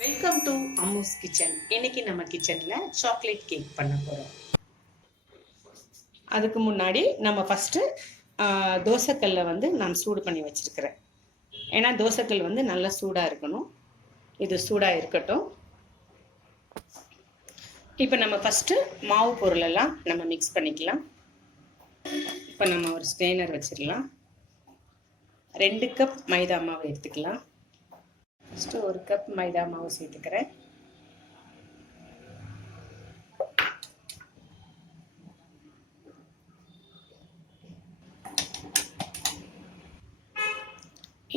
Welcome to Ammu's kitchen. இன்னைக்கு நம்ம கிச்சன்ல சாக்லேட் கேக் பண்ண போறோம். அதுக்கு முன்னாடி நம்ம ஃபர்ஸ்ட் தோசைக்கல்லை வந்து நான் சூடு பண்ணி வச்சிருக்கிறேன். ஏன்னா தோசைக்கல் வந்து நல்லா சூடா இருக்கணும். இது சூடா இருக்கட்டும். இப்போ நம்ம ஃபர்ஸ்ட் மாவு பொருள் எல்லாம் நம்ம மிக்ஸ் பண்ணிக்கலாம். இப்போ நம்ம ஒரு ஸ்ட்ரெயினர் வச்சிடலாம். 2 கப் மைதா மாவு எடுத்துக்கலாம். ஃபஸ்ட்டு 1 கப் மைதா மாவு சேர்த்துக்கிறேன்.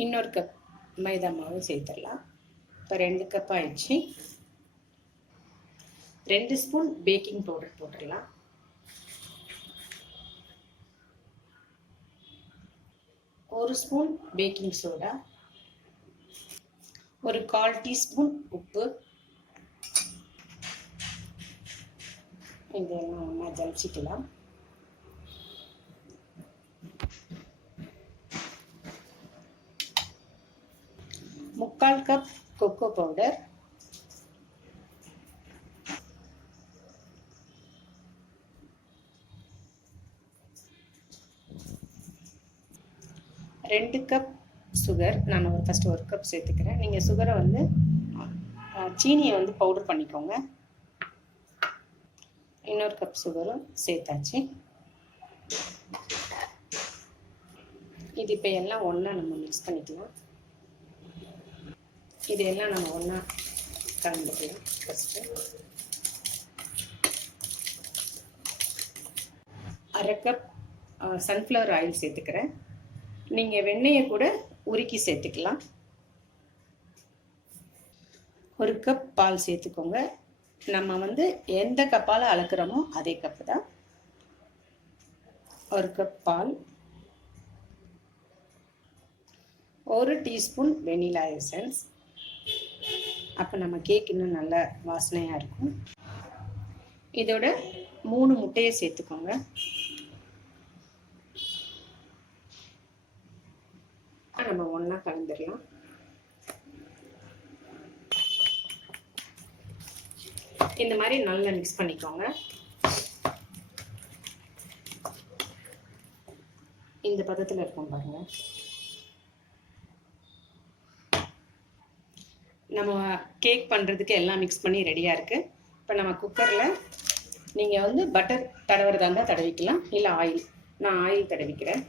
இன்னொரு கப் மைதா மாவு சேர்த்துடலாம். இப்போ 2 கப் ஆயிடுச்சு. 2 ஸ்பூன் பேக்கிங் பவுடர் போட்டுடலாம். ஒரு ஸ்பூன் பேக்கிங் சோடா, ஒரு 1/4 டீஸ்பூன் உப்பு. இதெல்லாம் ஒன்றா ஜலிச்சிக்கலாம். முக்கால் கப் கொக்கோ பவுடர், ரெண்டு கப் சுகர். நான் ஃபஸ்ட்டு 1 கப் சேர்த்துக்கிறேன். நீங்கள் சுகரை வந்து சீனியை வந்து பவுடர் பண்ணிக்கோங்க. இன்னொரு கப் சுகரும் சேர்த்தாச்சு. இது இப்போ எல்லாம் ஒன்றா நம்ம மிக்ஸ் பண்ணிக்கலாம். இது எல்லாம் நம்ம ஒன்றா கலந்துக்கலாம். ஃபஸ்ட்டு 1/2 கப் சன்ஃப்ளவர் ஆயில் சேர்த்துக்கிறேன். நீங்கள் வெண்ணெயை கூட உருக்கி சேர்த்துக்கலாம். 1 கப் பால் சேர்த்துக்கோங்க. நம்ம வந்து எந்த கப்பால் அளக்குறோமோ அதே கப்பு தான். 1 கப் பால், 1 டீஸ்பூன் வெனிலா எசன்ஸ். அப்போ நம்ம கேக் இன்னும் நல்ல வாசனையாக இருக்கும். இதோட 3 முட்டையை சேர்த்துக்கோங்க. நம்ம ஒன்றா கலந்துடலாம். இந்த மாதிரி நல்லா மிக்ஸ் பண்ணிக்கோங்க. இந்த பதத்தில் இருக்கும் பாருங்க. நம்ம கேக் பண்ணுறதுக்கு எல்லாம் மிக்ஸ் பண்ணி ரெடியாக இருக்குது. இப்போ நம்ம குக்கரில் நீங்கள் வந்து பட்டர் தடவுறதா இருந்தால் தடவிக்கலாம், இல்லை ஆயில். நான் ஆயில் தடவிக்கிறேன்.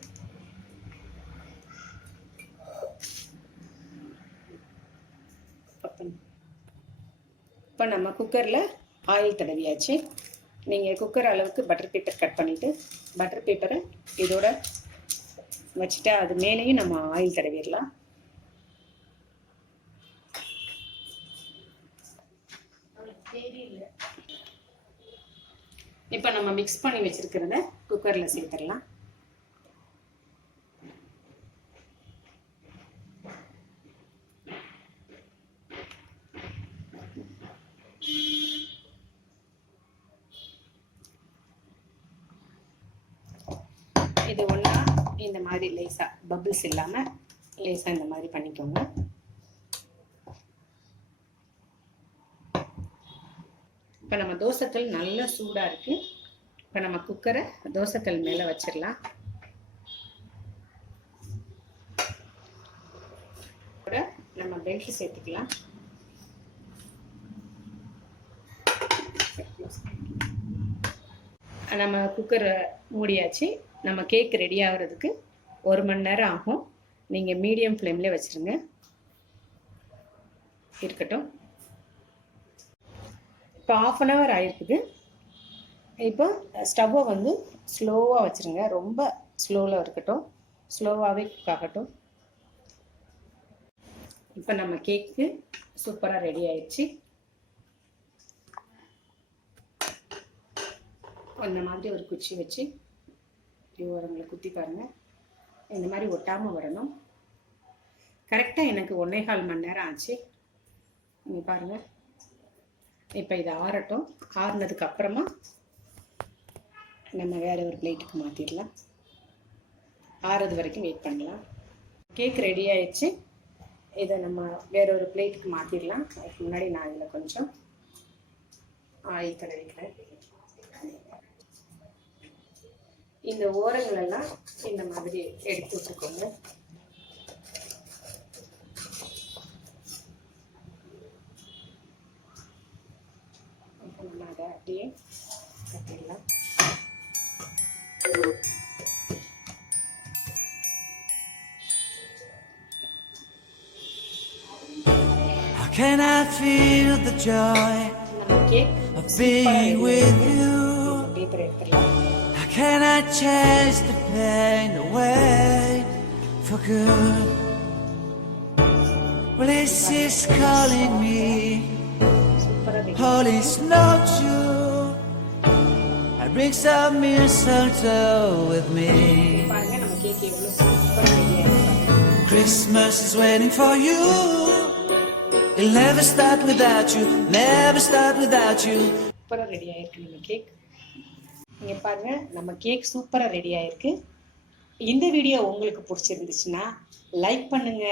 இப்போ நம்ம குக்கரில் ஆயில் தடவியாச்சு. நீங்கள் குக்கர் அளவுக்கு பட்டர் பேப்பர் கட் பண்ணிவிட்டு பட்டர் பேப்பரை இதோட வச்சுட்டா அது மேலேயும் நம்ம ஆயில் தடவிடலாம். இப்போ நம்ம மிக்ஸ் பண்ணி வச்சிருக்கிறத குக்கரில் சேர்த்துடலாம். இது ஒன்றா இந்த மாதிரி லேசாக பபிள்ஸ் இல்லாமல் லேசாக இந்த மாதிரி பண்ணிக்கோங்க. இப்போ நம்ம தோசைக்கல் நல்லா சூடாக இருக்குது. இப்போ நம்ம குக்கரை தோசைக்கல் மேலே வச்சிடலாம். நம்ம பெல்ட் சேர்த்துக்கலாம். நம்ம குக்கரை மூடியாச்சு. நம்ம கேக் ரெடி ஆகிறதுக்கு 1 மணி நேரம் ஆகும். நீங்கள் மீடியம் ஃப்ளேம்லேயே வச்சுருங்க. இருக்கட்டும். இப்போ 1/2 hour ஆகிருக்குது. இப்போ ஸ்டவ்வை வந்து ஸ்லோவாக வச்சுருங்க. ரொம்ப ஸ்லோவில் இருக்கட்டும், ஸ்லோவாகவே குக் ஆகட்டும். இப்போ நம்ம கேக்கு சூப்பராக ரெடி ஆயிடுச்சு. இந்த மாதிரி ஒரு குச்சி வச்சு ஓரங்களை குத்தி பாருங்கள். இந்த மாதிரி ஒட்டாமல் வரணும். கரெக்டாக எனக்கு 1.25 மணி நேரம் ஆச்சு. நீங்கள் பாருங்கள். இப்போ இதை ஆறட்டும். ஆறுனதுக்கு அப்புறமா நம்ம வேறு ஒரு பிளேட்டுக்கு மாற்றிடலாம். ஆறுறது வரைக்கும் வெயிட் பண்ணலாம். கேக் ரெடி ஆயிடுச்சு. இதை நம்ம வேற ஒரு பிளேட்டுக்கு மாற்றிடலாம். அதுக்கு முன்னாடி நான் இதில் கொஞ்சம் ஆயில் தடவிக்கிறேன். இந்த ஓரங்களெல்லாம் இந்த மாதிரி எடுத்து விட்டுக்கோங்க. நம்ம அதை அப்படியே கட்டிடலாம். Can I feel the joy of being with you? How can I chase the pain away for good? Well, this is calling me. All is not true. I bring some mistletoe with me. Christmas is waiting for you. It'll never start without you, never start without you. சூப்பரா ready ஆயிருக்கு நம்ம cake. இங்க பாருங்க, நம்ம cake சூப்பரா ready ஆயிருக்கு. இந்த video உங்களுக்கு பிடிச்சிருந்துச்சுன்னா லைக் பண்ணுங்க,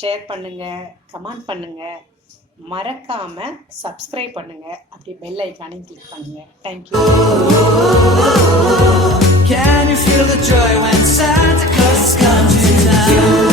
ஷேர் பண்ணுங்க, கமெண்ட் பண்ணுங்க, மறக்காம சப்ஸ்கிரைப் பண்ணுங்க, அப்படியே பெல் ஐகானையும் கிளிக் பண்ணுங்க. Thank you. Can you feel the joy when Santa Claus comes to town?